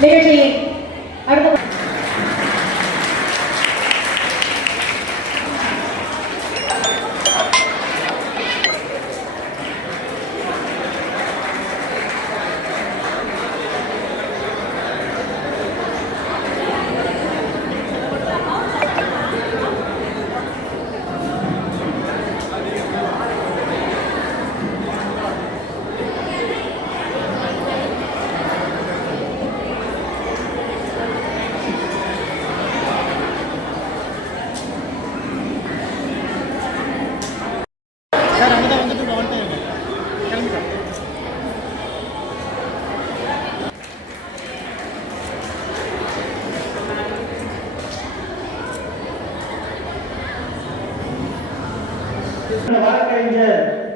நிகழ்ச்சியின் அடுத்த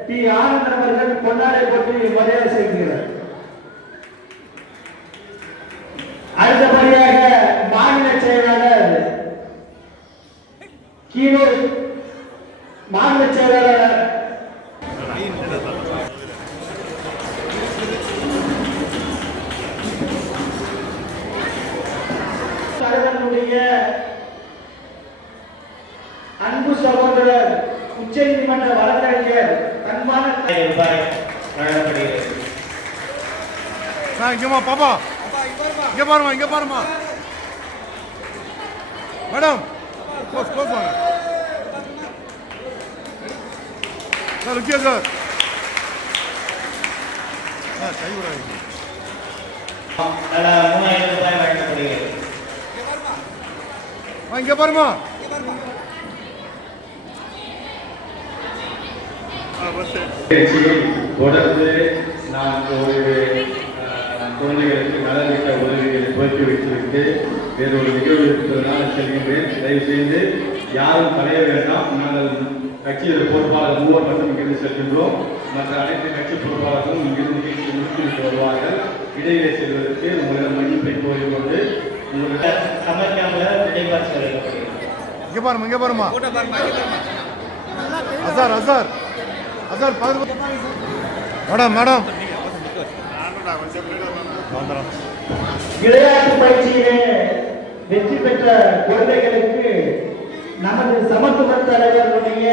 டி ஆனந்தன் அவர்கள் பொன்னாடை போட்டு மரியாதை செய்கிறார். அடுத்தபடியாக மாநில செயலாளர் கீழூர் மாநில செயலாளர் அன்பு சகோதரர் உச்ச நீதிமன்ற வழக்கறிஞர் தன்மான ரூபாய் வழங்கப்படுகிறது. இங்கேம்மா பாப்பா. இங்கே பாருமா இங்கே பாருமா மேடம் க்ளோஸ் க்ளோஸ் வாங்க. Sir okay sir. கை விடாதீங்க மூவாயிரம் ரூபாய் வழங்கப்படுகிறது. இங்கே பாருமா ஆ பஸ் நிகழ்ச்சியில் தொடர்ந்து நான் ஒரு குழந்தைகளுக்கு நலத்திட்ட உதவிகளை துவக்கி வைத்துவிட்டு வேறொரு நிகழ்வு இருப்பதனால் செல்கின்றேன். தயவு செய்து யாரும் தலைய வேண்டாம். நாங்கள் கட்சியில் பொறுப்பாளர் மூவர் மட்டும் இங்கிருந்து செல்கின்றோம். மற்ற அனைத்து கட்சி பொறுப்பாளர்களும் இங்கிருந்து நிகழ்ச்சி முடித்துவிட்டு வருவார்கள். இடையிலே செல்வதற்கு உங்களிடம் மன்னிப்பை கோரிக்கொண்டு உங்களுக்கு சமர்க்காமல் விடைபாடு செய்யப்படுகிறது இங்கே பாருமா இங்கே பாருமா அசார் அசார். அசார் பாருங்க. Madam madam. விளையாட்டு பயிற்சியிலே வெற்றி பெற்ற குழந்தைகளுக்கு நமது சமத்துவ தலைவருடைய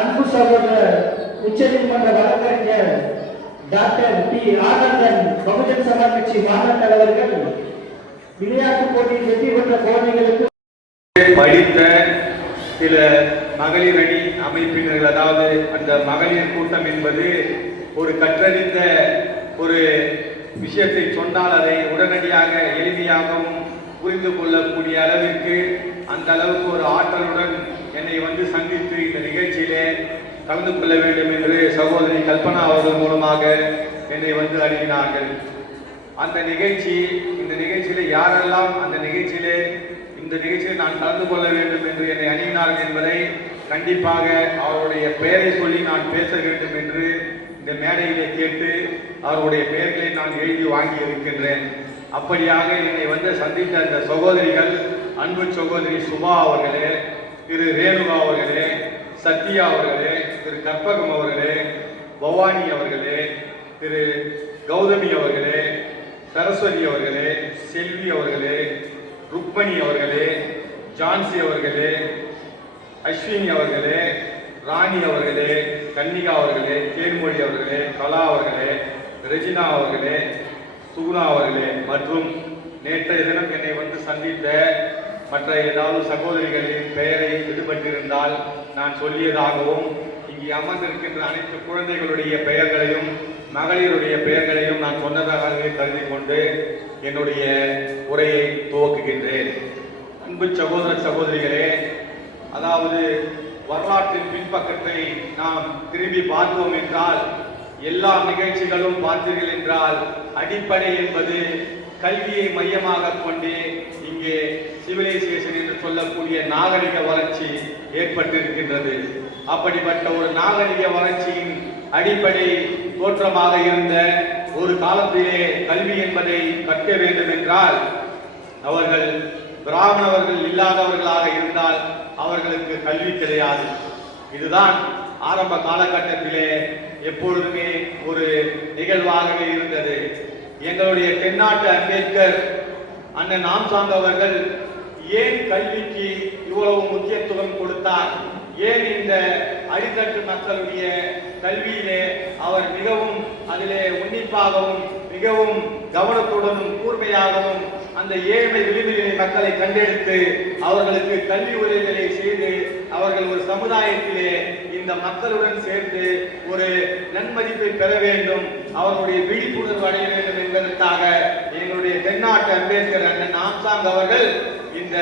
அன்பு சகோதரர் உச்சநீதிமன்ற வழக்கறிஞர் டாக்டர் பி. ஆனந்தன் பகுஜன் சமாஜ் கட்சி மாநில தலைவர்கள் விளையாட்டு போட்டியில் வெற்றி பெற்ற குழந்தைகளுக்கு படித்த சில மகளிர் அணி அமைப்பினர்கள் அதாவது அந்த மகளிர் கூட்டம் என்பது ஒரு கற்றறிந்த ஒரு விஷயத்தை சொன்னால் அதை உடனடியாக எளிமையாகவும் புரிந்து கொள்ளக்கூடிய அளவிற்கு அந்த அளவுக்கு ஒரு ஆற்றலுடன் என்னை வந்து சந்தித்து இந்த நிகழ்ச்சியிலே கலந்து கொள்ள வேண்டும் என்று சகோதரி கல்பனா அவர்கள் மூலமாக என்னை வந்து அணுகினார்கள். அந்த நிகழ்ச்சி இந்த நிகழ்ச்சியில யாரெல்லாம் அந்த நிகழ்ச்சியில இந்த நிகழ்ச்சியில் நான் கலந்து கொள்ள வேண்டும் என்று என்னை அணுகினார்கள் என்பதை கண்டிப்பாக அவருடைய பெயரை சொல்லி நான் பேச வேண்டும் என்று இந்த மேடையிலே கேட்டு அவருடைய பெயர்களை நான் எழுதி வாங்கி இருக்கின்றேன் அப்படியாக என்னை வந்து சந்தித்த அந்த சகோதரிகள் அன்பு சகோதரி சுபா அவர்களே திரு ரேணுகா அவர்களே சத்யா அவர்களே திரு கற்பகம் அவர்களே பவானி அவர்களே திரு கௌதமி அவர்களே சரஸ்வதி அவர்களே செல்வி அவர்களே ருக்மணி அவர்களே ஜான்சி அவர்களே அஸ்வினி அவர்களே ராணி அவர்களே கன்னிகா அவர்களே தேன்மொழி அவர்களே கலா அவர்களே ரெஜினா அவர்களே சுகுணா அவர்களே மற்றும் நேற்றைய தினம் என்னை வந்து சந்தித்த மற்ற ஏதாவது சகோதரிகளின் பெயரை விடுபட்டிருந்தால் நான் சொல்லியதாகவும் இங்கே அமர்ந்திருக்கின்ற அனைத்து குழந்தைகளுடைய பெயர்களையும் மகளிருடைய பெயர்களையும் நான் சொன்னதாகவே கருதி கொண்டு என்னுடைய உரையை துவக்குகின்றேன். அன்பு சகோதர சகோதரிகளே அதாவது வரலாற்றின் பின்பக்கத்தை நாம் திரும்பி பார்த்தோம் என்றால் எல்லா நிகழ்ச்சிகளும் பார்த்தீர்கள் என்றால் அடிப்படை என்பது கல்வியை மையமாக கொண்டு இங்கே சிவிலைசேஷன் என்று சொல்லக்கூடிய நாகரிக வளர்ச்சி ஏற்பட்டிருக்கின்றது. அப்படிப்பட்ட ஒரு நாகரிக வளர்ச்சியின் அடிப்படை தோற்றமாக இருந்த ஒரு காலத்திலே கல்வி என்பதை கற்க வேண்டும் என்றால் அவர்கள் பிராமணவர்கள் இல்லாதவர்களாக இருந்தால் அவர்களுக்கு கல்வி கிடையாது. இதுதான் ஆரம்ப காலகட்டத்திலே எப்பொழுதுமே ஒரு நிகழ்வாகவே இருந்தது. எங்களுடைய தென்னாட்டு அம்பேத்கர் அண்ணன் ஆம்சாங் அவர்கள் ஏன் கல்விக்கு இவ்வளவு முக்கியத்துவம் கொடுத்தார்? ஏன் இந்த அடித்தட்டு மக்களுடைய கல்வியிலே அவர் மிகவும் அதிலே உன்னிப்பாகவும் மிகவும் கவனத்துடனும் கூர்மையாகவும் அந்த ஏழ்மை விளிம்பிலே மக்களை கண்டெடுத்து அவர்களுக்கு கல்வி உதவிகளை செய்து அவர்கள் ஒரு சமுதாயத்திலே இந்த மக்களுடன் சேர்ந்து ஒரு நன்மதிப்பை பெற வேண்டும் அவருடைய விழிப்புணர்வு அடைய வேண்டும் என்பதற்காக எங்களுடைய தென்னாட்டு அம்பேத்கர் அண்ணன் ஆம்சாங் அவர்கள் இந்த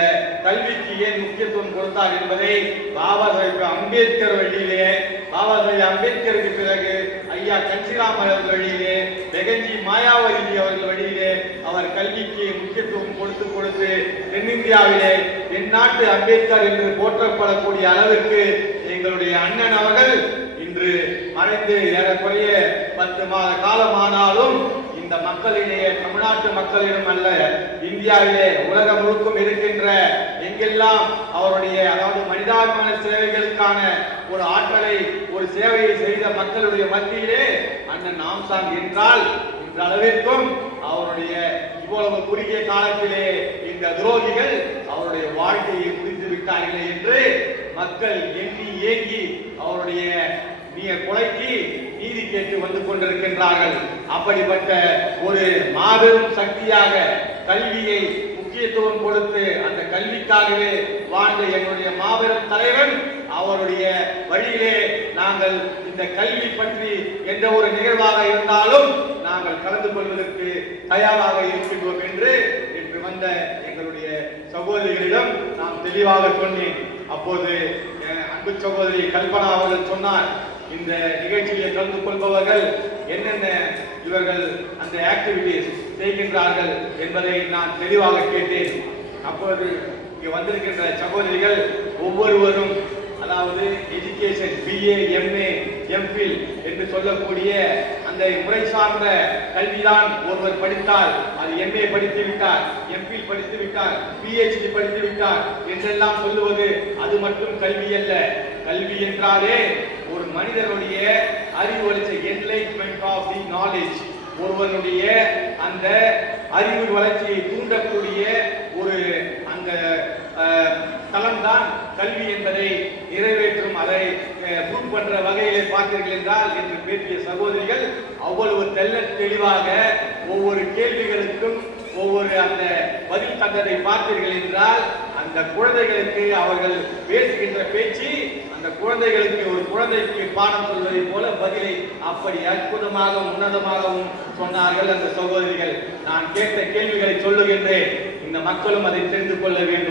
கல்விக்கு ஏன் முக்கியத்துவம் கொடுத்தார் என்பதை பாபா சாஹிப் அம்பேத்கர் வழியிலே பாபா சாஹிப் அம்பேத்கருக்கு பிறகு ஐயா கன்சிராம் அவர்கள் வழியிலே பெகஞ்சி மாயாவதி அவர்கள் வழியிலே அவர் கல்விக்கு முக்கியத்துவம் கொடுத்து கொடுத்து தென்னிந்தியாவிலே தென்னாட்டு அம்பேத்கர் என்று போற்றப்படக்கூடிய அளவிற்கு எங்களுடைய அண்ணன் அவர்கள் இன்று மறைந்து ஏறக்குறைய பத்து மாத காலமானாலும் இந்த மக்களிடையே தமிழ்நாட்டு மக்களிடம் அல்ல இந்தியாவிலே உலகம் முழுக்கும் இருக்கின்ற எங்கெல்லாம் அவருடைய அதாவது மனிதாபிமான சேவைகளுக்கான ஒரு ஆற்றலை ஒரு சேவையை செய்த மக்களுடைய மத்தியிலே அண்ணன் ஆம்சாங் என்றால் இன்ற அளவிற்கும் அவருடைய இவ்வளவு குறுகிய காலத்திலே இந்த துரோகிகள் அவருடைய வாழ்க்கையை முடித்து விட்டார்களே என்று மக்கள் எண்ணி ஏங்கி அவருடைய நீ கொலைக்கு நீதி கேட்டு வந்து கொண்டிருக்கின்றார்கள். அப்படிப்பட்ட ஒரு மாபெரும் சக்தியாக கல்வியை முக்கியத்துவம் கொடுத்து அந்த கல்விக்காகவே வாழ்ந்த எங்களுடைய மாபெரும் தலைவன் அவருடைய வழியிலே நாங்கள் இந்த கல்வி பற்றி எந்த ஒரு நிகழ்வாக இருந்தாலும் நாங்கள் கலந்து கொள்வதற்கு தயாராக இருக்கின்றோம் என்று இன்று வந்த எங்களுடைய சகோதரிகளிடம் நான் தெளிவாக சொன்னேன். அப்போது அன்பு சகோதரி கல்பனா அவர்கள் சொன்னார் இந்த நிகழ்ச்சியிலே கலந்து கொள்பவர்கள் என்னென்ன இவர்கள் அந்த ஆக்டிவிட்டிஸ் செய்கின்றார்கள் என்பதை நான் தெளிவாக கேட்டேன். அப்போது இங்கே வந்திருக்கின்ற சகோதரிகள் ஒவ்வொருவரும் அதாவது எஜுகேஷன் பிஏ எம்ஏ எம்பில் என்று சொல்லக்கூடிய அந்த முறை சார்ந்த கல்விதான் ஒருவர் படித்தால் எம்ஏ படித்து விட்டார் எம்பி படித்து விட்டார் பிஹெச்டி படித்து விட்டார் என்றெல்லாம் சொல்லுவது அது மட்டும் கல்வி அல்ல. கல்வி என்றாலே ஒரு மனிதனுடைய அறிவு வளர்ச்சி என்லைட்மெண்ட் ஆஃப் தி நாலேஜ் ஒருவனுடைய அந்த அறிவு வளர்ச்சியை தூண்டக்கூடிய ஒரு அந்த தளம்தான் கல்வி என்பதை நிறைவேற்றும் அதை புக் பண்ற வகையிலே பார்த்தீர்கள் என்றால் என்று பேசிய சகோதரிகள் அவ்வளவு தெள்ள தெளிவாக ஒவ்வொரு கேள்விகளுக்கும் ஒவ்வொரு அந்த பதில் தந்ததை பார்த்தீர்கள் என்றால் அந்த குழந்தைகளுக்கு அவர்கள் பேசுகின்ற பேச்சு அந்த குழந்தைகளுக்கு ஒரு குழந்தைக்கு பாடம் சொல்வதை போல பதிலை அப்படி அற்புதமாக உன்னதமாகவும் சொன்னார்கள் அந்த சகோதரிகள். நான் கேட்ட கேள்விகளை சொல்லுகின்றேன். இந்த மக்களும் அதை தெரிந்து கொள்ள வேண்டும்.